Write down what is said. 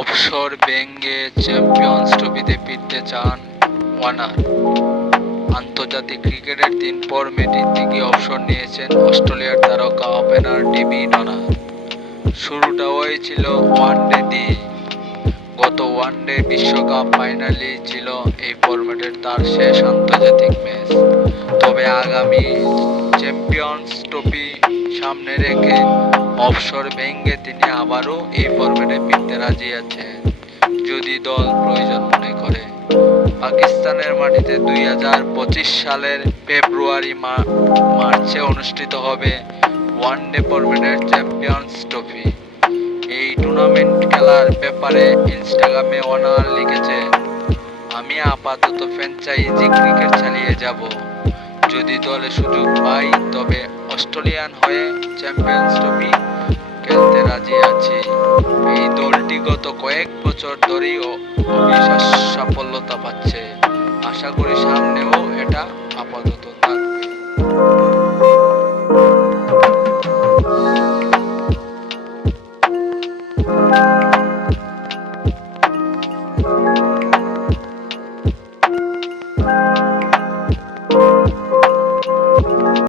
অবসর ভেঙে চ্যাম্পিয়ন্স ট্রফিতে ফিরতে চান ওয়ার্নার। আন্তর্জাতিক ক্রিকেটের 3 ফরম্যাট থেকে অবসর নিয়েছেন অস্ট্রেলিয়ার তারকা ওপেনার ডেভিড ওয়ার্নার। শুরুটা হয়েছিল ওয়ানডে দিয়ে। গত ওয়ানডে বিশ্বকাপ ফাইনালই ছিল এই ফরম্যাটের তার শেষ আন্তর্জাতিক ম্যাচ। তবে আগামী চ্যাম্পিয়ন্স ট্রফি সামনে রেখে অবসর ভেঙে তিনি আবারও এই ফরম্যাটে ফিরতে রাজি আছেন, যদি দল প্রয়োজন মনে করে। পাকিস্তানের মাটিতে 2025 সালের ফেব্রুয়ারি মার্চে অনুষ্ঠিত হবে ওয়ানডে ফরম্যাটের চ্যাম্পিয়ন্স ট্রফি। এই টুর্নামেন্ট খেলার ব্যাপারে ইনস্টাগ্রামে ওয়ার্নার লিখেছে, আমি আপাতত ফ্র্যাঞ্চাইজি ক্রিকেট চালিয়ে যাব। যদি দলে সুযোগ পাই তবে অস্ট্রেলিয়ান হয়ে চ্যাম্পিয়ন্স ট্রফি খেলতে রাজি আছি। এই দলটি গত কয়েক বছর ধরেই অবিশ্বাস্য সাফল্যতা পাচ্ছে। আশা করি সামনেও এটা আপাতত